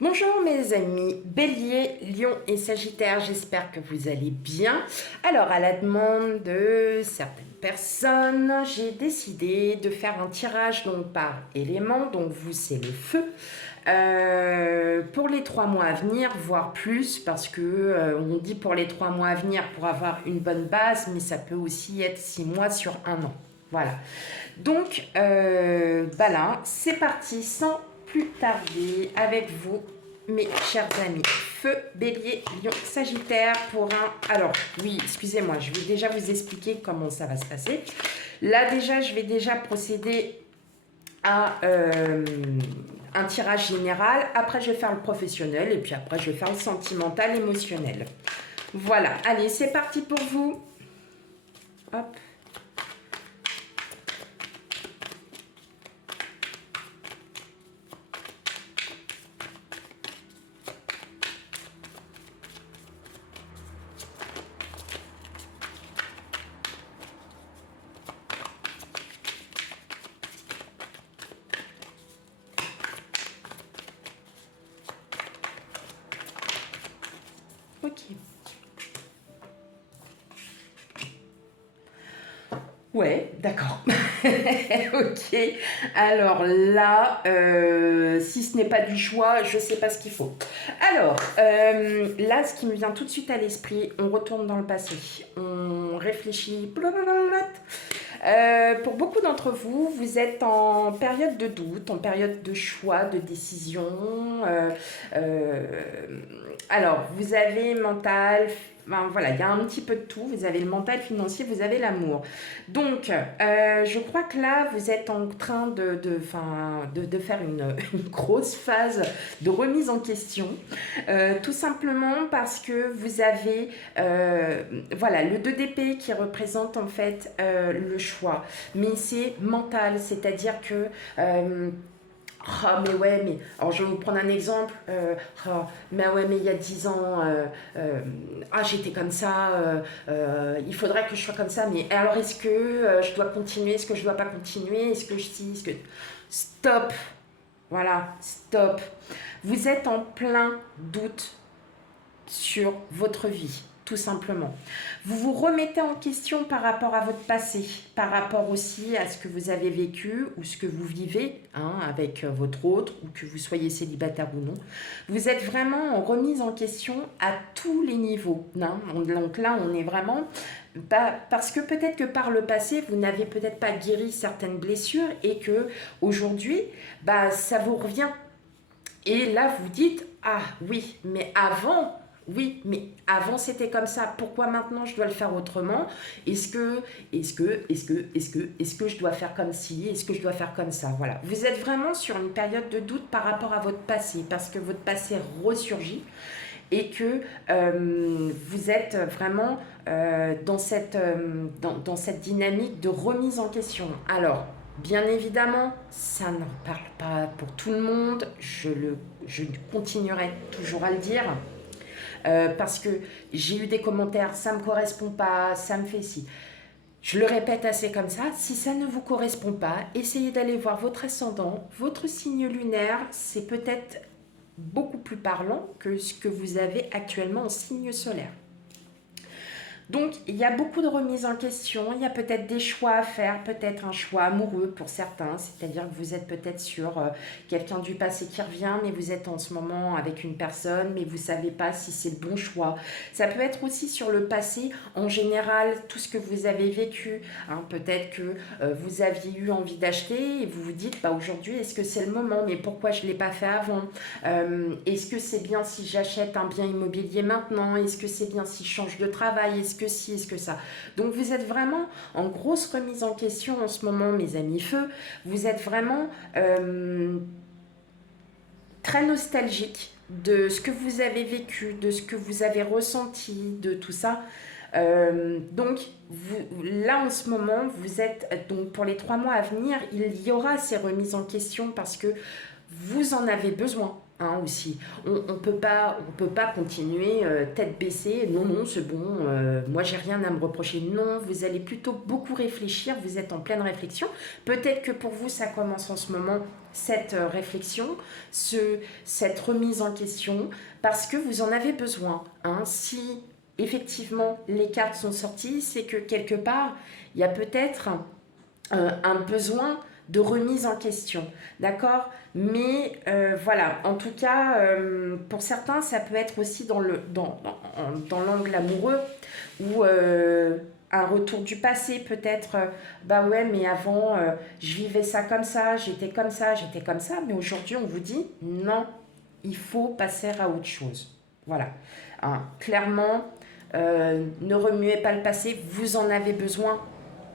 Bonjour mes amis Bélier, Lion et Sagittaire, j'espère que vous allez bien. Alors à la demande de certaines personnes, j'ai décidé de faire un tirage donc par élément, donc vous c'est le feu. Pour les 3 mois à venir, voire plus, parce que on dit pour les 3 mois à venir pour avoir une bonne base, mais ça peut aussi être 6 mois sur un an. Voilà. Donc, là, c'est parti sans plus tarder avec vous, mes chers amis. Feu, Bélier, Lion, Sagittaire pour un... Alors, oui, excusez-moi, je vais déjà vous expliquer comment ça va se passer. Là, déjà, je vais déjà procéder à un tirage général. Après, je vais faire le professionnel et puis après, je vais faire le sentimental, émotionnel. Voilà, allez, c'est parti pour vous. Hop. Ok. Ouais, d'accord. Ok. Alors là, si ce n'est pas du choix, je ne sais pas ce qu'il faut. Alors, là, ce qui me vient tout de suite à l'esprit, on retourne dans le passé. On réfléchit. Pour beaucoup d'entre vous, vous êtes en période de doute, en période de choix, de décision. Euh, alors, vous avez mental, ben voilà, il y a un petit peu de tout. Vous avez le mental, financier, vous avez l'amour. Donc, je crois que là, vous êtes en train de faire une grosse phase de remise en question. Tout simplement parce que vous avez voilà, le 2 d'épée qui représente en fait le choix. Mais c'est mental, c'est-à-dire que... ah, mais ouais, mais. Alors, je vais vous prendre un exemple. Mais ouais, mais il y a 10 ans, j'étais comme ça, il faudrait que je sois comme ça, mais alors est-ce que je dois continuer, est-ce que je dois pas continuer, est-ce que je si, est-ce que. Stop! Voilà, stop. Vous êtes en plein doute sur votre vie, tout simplement. Vous vous remettez en question par rapport à votre passé, par rapport aussi à ce que vous avez vécu ou ce que vous vivez avec votre autre, ou que vous soyez célibataire ou non. Vous êtes vraiment en remise en question à tous les niveaux. Donc là, on est vraiment... parce que peut-être que par le passé, vous n'avez peut-être pas guéri certaines blessures et que aujourd'hui, ça vous revient. Et là, vous dites, ah oui, mais avant, oui, mais avant c'était comme ça. Pourquoi maintenant je dois le faire autrement? Est-ce que je dois faire comme ci? Est-ce que je dois faire comme ça? Voilà. Vous êtes vraiment sur une période de doute par rapport à votre passé, parce que votre passé ressurgit et que vous êtes vraiment dans cette dynamique de remise en question. Alors, bien évidemment, ça ne parle pas pour tout le monde, je continuerai toujours à le dire, parce que j'ai eu des commentaires, ça ne me correspond pas, ça me fait ci. Je le répète assez comme ça, si ça ne vous correspond pas, essayez d'aller voir votre ascendant, votre signe lunaire, c'est peut-être beaucoup plus parlant que ce que vous avez actuellement en signe solaire. Donc, il y a beaucoup de remises en question, il y a peut-être des choix à faire, peut-être un choix amoureux pour certains, c'est-à-dire que vous êtes peut-être sur quelqu'un du passé qui revient, mais vous êtes en ce moment avec une personne, mais vous ne savez pas si c'est le bon choix. Ça peut être aussi sur le passé, en général, tout ce que vous avez vécu. Peut-être que vous aviez eu envie d'acheter et vous vous dites, aujourd'hui, est-ce que c'est le moment? Mais pourquoi je ne l'ai pas fait avant? Est-ce que c'est bien si j'achète un bien immobilier maintenant? Est-ce que c'est bien si je change de travail? Est-ce que si, est-ce que ça? Donc vous êtes vraiment en grosse remise en question en ce moment, mes amis feu. Vous êtes vraiment très nostalgique de ce que vous avez vécu, de ce que vous avez ressenti, de tout ça. Donc là en ce moment, vous êtes donc pour les 3 mois à venir, il y aura ces remises en question parce que vous en avez besoin. Hein, aussi, on peut pas continuer tête baissée. Non, non, c'est bon. Moi, j'ai rien à me reprocher. Non, vous allez plutôt beaucoup réfléchir. Vous êtes en pleine réflexion. Peut-être que pour vous, ça commence en ce moment cette réflexion, cette remise en question, parce que vous en avez besoin. Hein. Si effectivement les cartes sont sorties, c'est que quelque part, il y a peut-être un besoin de remise en question, d'accord? Mais voilà, en tout cas, pour certains, ça peut être aussi dans l'angle amoureux, ou un retour du passé peut-être, bah ouais, mais avant, je vivais ça, j'étais comme ça, mais aujourd'hui, on vous dit, non, il faut passer à autre chose. Voilà. Hein, clairement, ne remuez pas le passé, vous en avez besoin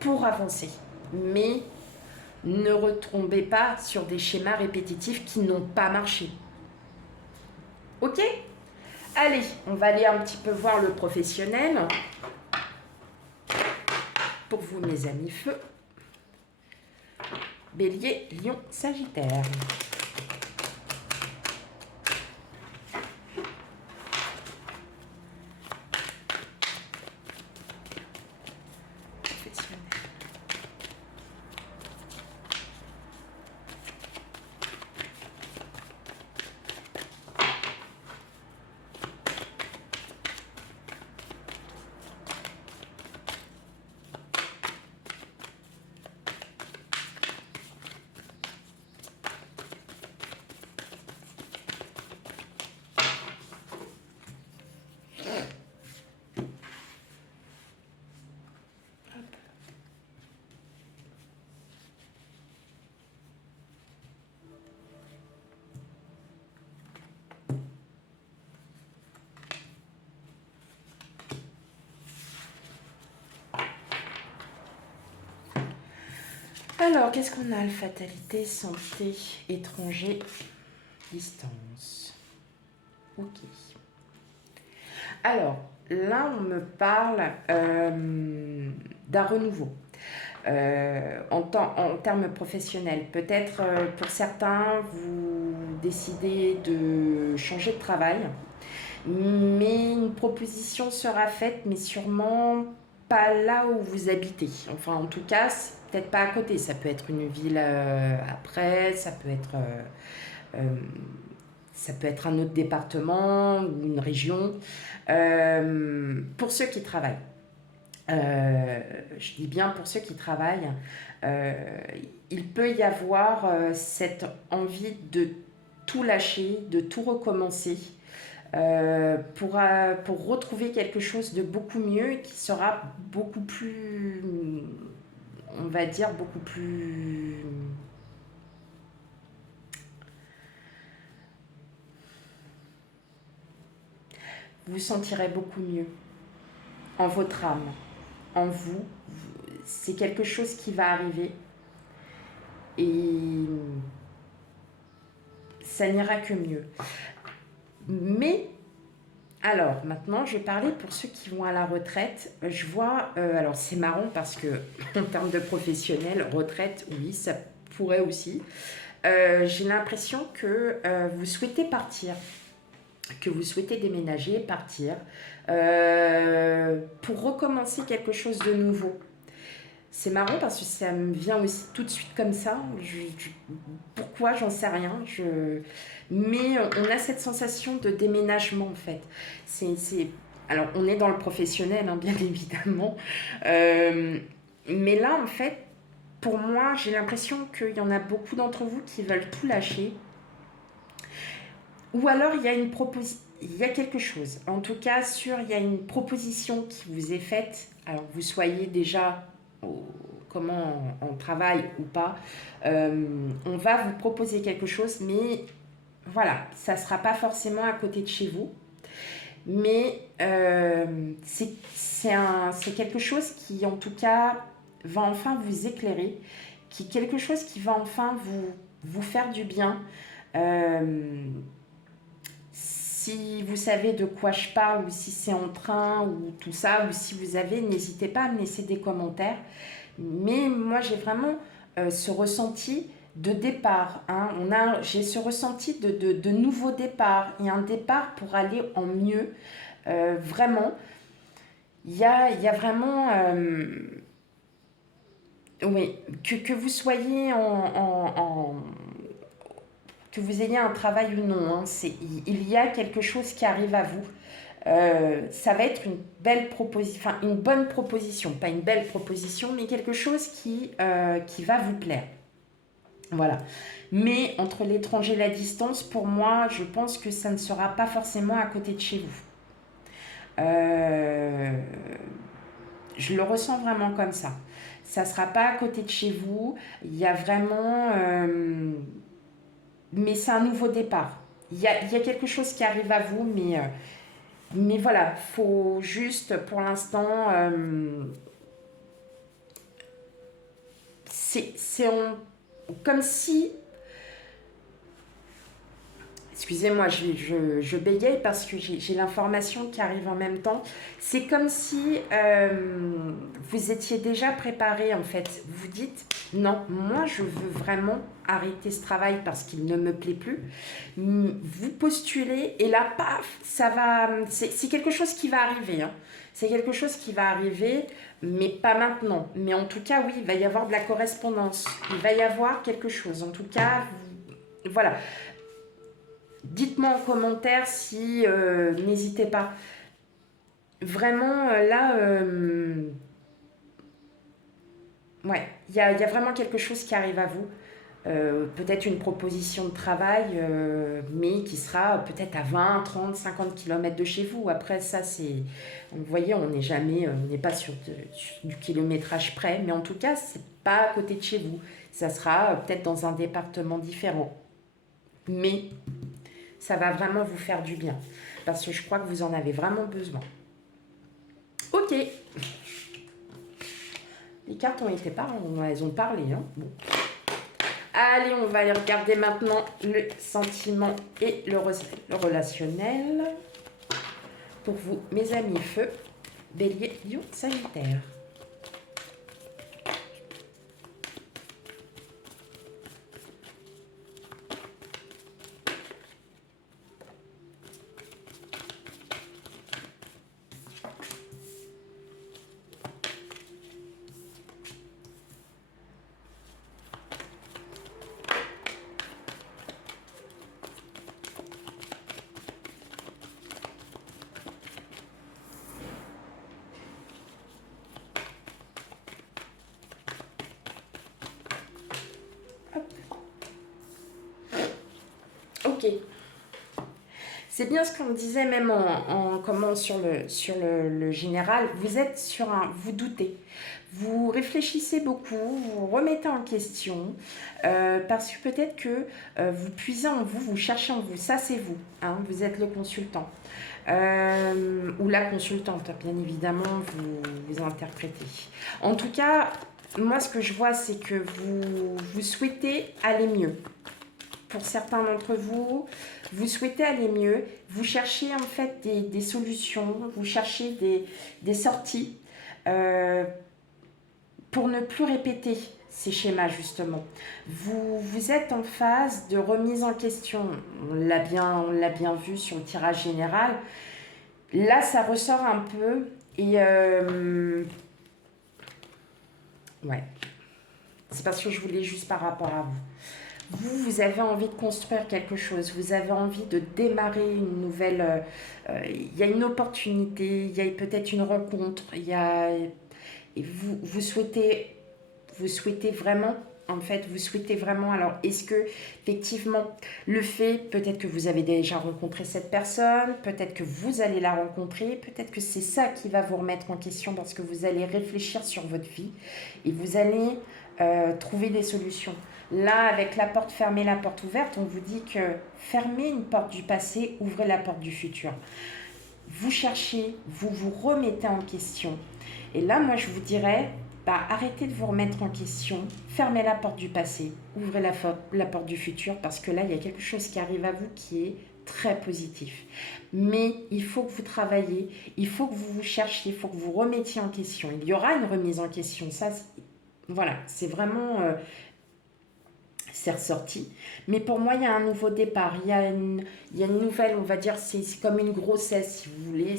pour avancer. Mais ne retombez pas sur des schémas répétitifs qui n'ont pas marché. Ok? Allez, on va aller un petit peu voir le professionnel. Pour vous, mes amis feu. Bélier, Lion, Sagittaire. Alors, qu'est-ce qu'on a? Fatalité, santé, étranger, distance. Ok. Alors, là, on me parle d'un renouveau. En termes professionnels. Peut-être pour certains, vous décidez de changer de travail, mais une proposition sera faite, mais sûrement pas là où vous habitez. Enfin, en tout cas, c'est peut-être pas à côté. Ça peut être une ville après, euh, ça peut être un autre département ou une région. Pour ceux qui travaillent. Je dis bien pour ceux qui travaillent, euh, il peut y avoir cette envie de tout lâcher, de tout recommencer pour retrouver quelque chose de beaucoup mieux qui sera beaucoup plus, on va dire, beaucoup plus... Vous vous sentirez beaucoup mieux en votre âme, en vous. C'est quelque chose qui va arriver et ça n'ira que mieux. Mais, alors, maintenant, je vais parler pour ceux qui vont à la retraite. Je vois, alors c'est marrant parce que, en termes de professionnel, retraite, oui, ça pourrait aussi. J'ai l'impression que vous souhaitez partir, que vous souhaitez déménager, partir, pour recommencer quelque chose de nouveau. C'est marrant parce que ça me vient aussi tout de suite comme ça. Pourquoi, j'en sais rien. Mais on a cette sensation de déménagement en fait. Alors on est dans le professionnel, hein, bien évidemment. Mais là en fait, pour moi, j'ai l'impression qu'il y en a beaucoup d'entre vous qui veulent tout lâcher. Ou alors il y a il y a quelque chose. En tout cas, il y a une proposition qui vous est faite. Alors vous soyez déjà comment on travaille ou pas, on va vous proposer quelque chose, mais voilà, ça ne sera pas forcément à côté de chez vous, mais c'est quelque chose qui en tout cas va enfin vous éclairer, quelque chose qui va enfin vous faire du bien. Si vous savez de quoi je parle, ou si c'est en train, ou tout ça, ou si vous avez, n'hésitez pas à me laisser des commentaires. Mais moi, j'ai vraiment ce ressenti de départ. Hein. J'ai ce ressenti de nouveau départ. Il y a un départ pour aller en mieux. Vraiment, il y a vraiment... oui, que vous soyez que vous ayez un travail ou non, hein, il y a quelque chose qui arrive à vous. Ça va être une belle proposition, enfin une bonne proposition, pas une belle proposition, mais quelque chose qui va vous plaire. Voilà. Mais entre l'étranger et la distance, pour moi, je pense que ça ne sera pas forcément à côté de chez vous. Euh, je le ressens vraiment comme ça. Ça ne sera pas à côté de chez vous. Il y a vraiment... mais c'est un nouveau départ. Il y a quelque chose qui arrive à vous, mais voilà, faut juste pour l'instant... comme si... Excusez-moi, je bégaye parce que j'ai l'information qui arrive en même temps. C'est comme si vous étiez déjà préparé en fait. Vous dites, non, moi je veux vraiment arrêter ce travail parce qu'il ne me plaît plus. Vous postulez et là, paf, ça va... C'est quelque chose qui va arriver. Hein. C'est quelque chose qui va arriver, mais pas maintenant. Mais en tout cas, oui, il va y avoir de la correspondance. Il va y avoir quelque chose. En tout cas, voilà. Dites-moi en commentaire si... n'hésitez pas. Vraiment, là... ouais, il y a vraiment quelque chose qui arrive à vous. Peut-être une proposition de travail, mais qui sera peut-être à 20, 30, 50 km de chez vous. Après, ça, c'est... Vous voyez, on n'est jamais... on n'est pas sur du kilométrage près, mais en tout cas, c'est pas à côté de chez vous. Ça sera peut-être dans un département différent. Mais ça va vraiment vous faire du bien. Parce que je crois que vous en avez vraiment besoin. Ok. Les cartes ont été elles ont parlé. Hein. Bon. Allez, on va aller regarder maintenant le sentiment et le relationnel. Pour vous, mes amis feu, bélier, lion, sagittaire. Ok. C'est bien ce qu'on me disait même sur le général. Vous êtes vous doutez. Vous réfléchissez beaucoup, vous remettez en question, parce que peut-être que vous puisez en vous, vous cherchez en vous. Ça, c'est vous. Hein, vous êtes le consultant. Ou la consultante, bien évidemment, vous interprétez. En tout cas, moi, ce que je vois, c'est que vous souhaitez aller mieux. Pour certains d'entre vous, vous souhaitez aller mieux, vous cherchez en fait des solutions, vous cherchez des sorties pour ne plus répéter ces schémas justement. Vous êtes en phase de remise en question, on l'a bien vu sur le tirage général. Là, ça ressort un peu et ouais, c'est parce que je voulais juste par rapport à vous. Vous avez envie de construire quelque chose, vous avez envie de démarrer une nouvelle... il y a une opportunité, il y a peut-être une rencontre, et vous souhaitez vraiment, en fait, vous souhaitez vraiment... Alors, est-ce que, effectivement, le fait, peut-être que vous avez déjà rencontré cette personne, peut-être que vous allez la rencontrer, peut-être que c'est ça qui va vous remettre en question parce que vous allez réfléchir sur votre vie et vous allez trouver des solutions. Là, avec la porte fermée, la porte ouverte, on vous dit que fermez une porte du passé, ouvrez la porte du futur. Vous cherchez, vous vous remettez en question. Et là, moi, je vous dirais, arrêtez de vous remettre en question, fermez la porte du passé, ouvrez la porte du futur, parce que là, il y a quelque chose qui arrive à vous qui est très positif. Mais il faut que vous travailliez, il faut que vous vous cherchiez, il faut que vous remettiez en question. Il y aura une remise en question, ça, voilà, c'est vraiment... c'est ressorti. Mais pour moi, il y a un nouveau départ. Il y a une nouvelle, on va dire, c'est comme une grossesse, si vous voulez.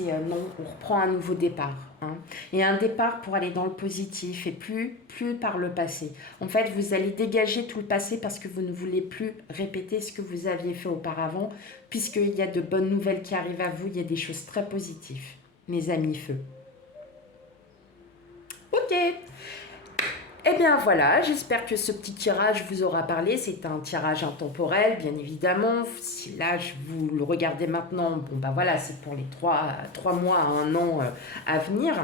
Non, on reprend un nouveau départ. Hein. Et un départ pour aller dans le positif et plus par le passé. En fait, vous allez dégager tout le passé parce que vous ne voulez plus répéter ce que vous aviez fait auparavant, puisqu'il y a de bonnes nouvelles qui arrivent à vous. Il y a des choses très positives, mes amis feu. Ok. Eh bien voilà, j'espère que ce petit tirage vous aura parlé. C'est un tirage intemporel, bien évidemment. Si là, vous le regardez maintenant, bon bah voilà, c'est pour les 3 mois à 1 an à venir.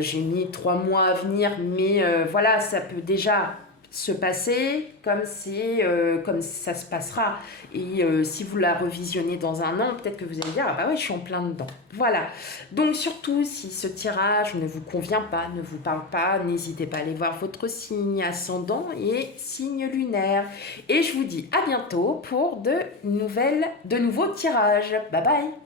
J'ai mis 3 mois à venir, mais voilà, ça peut déjà se passer comme ça se passera. Et si vous la revisionnez dans 1 an, peut-être que vous allez dire, ah bah oui, je suis en plein dedans. Voilà. Donc surtout, si ce tirage ne vous convient pas, ne vous parle pas, n'hésitez pas à aller voir votre signe ascendant et signe lunaire. Et je vous dis à bientôt pour de nouveaux tirages. Bye bye.